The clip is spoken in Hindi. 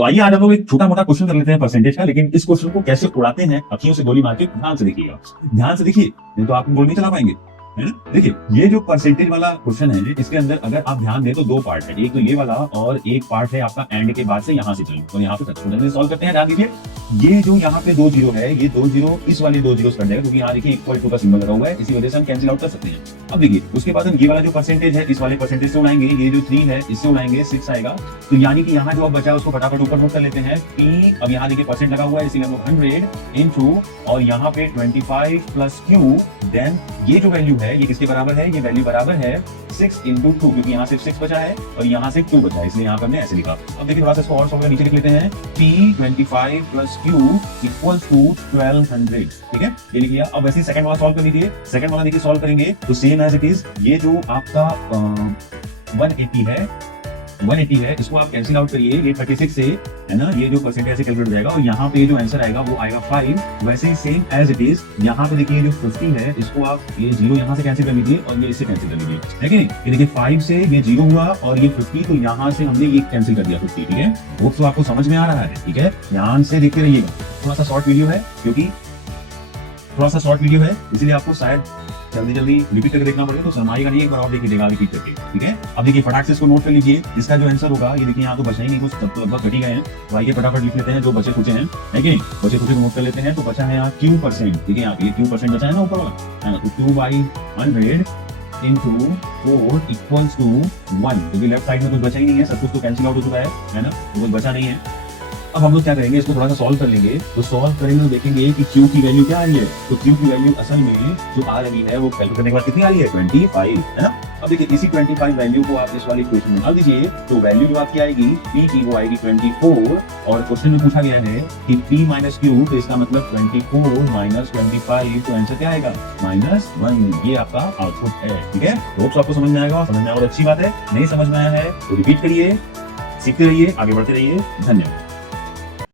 तो आइए आज हम लोग एक छोटा मोटा क्वेश्चन कर लेते हैं परसेंटेज का, लेकिन इस क्वेश्चन को कैसे उड़ाते हैं अखियों से गोली मार के ध्यान से देखिएगा। ध्यान से देखिए, नहीं तो आप गोली नहीं चला पाएंगे, है ना। देखिए ये जो परसेंटेज वाला क्वेश्चन है, इसके अंदर अगर आप ध्यान दें तो दो पार्ट है, एक तो ये वाला और एक पार्ट है आपका एंड के बाद से यहाँ से चलो तो यहाँ पे तक सॉल्व करते हैं। ध्यान दीजिए, ये जो यहाँ पे 2 जीरो है, ये 2 जीरो इस वाले 2 जीरो कट जाएगा क्योंकि यहाँ देखिए इक्वल टू का सिंबल लगा हुआ है, इसी वजह से हम कैंसिल आउट कर सकते हैं। अब देखिए उसके बाद हम ये वाला जो परसेंटेज है इस वाले परसेंटेज से उड़ाएंगे, ये जो 3 है इससे उड़ाएंगे 6 आएगा, तो यानी कि यहाँ जो अब बचा है उसको फटाफट ऊपर नोट कर लेते हैं। P अब यहाँ देखिए परसेंट लगा हुआ है इसीलिए हम 100 इनटू और यहाँ पे 25 प्लस Q, देन ये जो वैल्यू है ये किसके बराबर है, ये वैल्यू बराबर है 6 इंटू 2 क्योंकि यहाँ से 6 बचा है और यहाँ से 2 बचा है, इसलिए यहाँ पर हमने ऐसे लिखा। अब देखिए थोड़ा सा इसको और सॉल्व नीचे लिख लेते हैं, P25 plus Q equals to 1200। ठीक है, ये लिख लिया। अब वैसे ही सेकंड वाला सॉल्व कर लीजिए। सेकंड वाला देखिए सॉल्व करेंगे तो सेम एज इट इज, ये जो आपका 180 है इसको आप कैंसिल आउट करिए, ये 36 से है ना, ये जो परसेंटेज से कैलकुलेट हो जाएगा और यहाँ पे जो आंसर आएगा वो आएगा 5। वैसे ही सेम एज इट इज यहाँ पे देखिए जो 50 है इसको आप ये 0 यहाँ से कैंसिल कर लीजिए और ये इससे कैंसिल कर लीजिए, है कि नहीं। ये देखिए 5 से ये 0 हुआ और ये 50, तो यहाँ से हमने ये कैंसिल कर दिया 50। ठीक है, वो तो आपको समझ में आ रहा है। ठीक है, ध्यान से देखते रहिएगा। थोड़ा सा शॉर्ट वीडियो है क्योंकि थोड़ा सा शॉर्ट वीडियो है इसलिए आपको शायद जल्दी रिपीट करके देखना पड़ेगा, तो शर्माइएगा नहीं, एक बार और देख लीजिएगा रिपीट करके। ठीक है, अब देखिए फटाक से इसको नोट कर लीजिए, इसका जो आंसर होगा ये देखिए यहाँ तो बचा ही नहीं कुछ, तब तो लगभग घट ही गए हैं। तो आइए फटाफट लिख लेते हैं जो बचे कुछ हैं, है कि नहीं। बचे कुछ नोट कर लेते हैं। तो बचा है यहाँ Q%, ठीक है, यहाँ पे Q% बचा है ना ऊपर वाला, है ना। तो 2/100 इंटू 4 इक्वल्स टू 1, क्योंकि लेफ्ट साइड में कुछ बचा ही नहीं है, सब कुछ तो कैंसिल आउट हो चुका है ना, तो कुछ बचा नहीं है। अब हम लोग क्या करेंगे, इसको थोड़ा सा सॉल्व कर लेंगे। तो सॉल्व करेंगे तो देखेंगे कि Q की वैल्यू क्या आ रही है। तो Q की वैल्यू असल में जो आ रही है वो कैलकुलेट करने के बाद कितनी आ रही है, 25, है ना। अब देखिए इसी 25 वैल्यू को आप इस वाली इक्वेशन में डाल दीजिए, तो वैल्यू जो आपकी आएगी P की वो आएगी 24, और क्वेश्चन में पूछा गया है कि P माइनस Q, तो इसका मतलब 24 माइनस 25, तो आंसर क्या आएगा, -1। ये आपका आउटपुट है। ठीक है, होप्स आपको समझ में आएगा, समझ में आएगा अच्छी बात है। नहीं समझ में आया है तो रिपीट करिए, सीखते रहिए, आगे बढ़ते रहिए। धन्यवाद।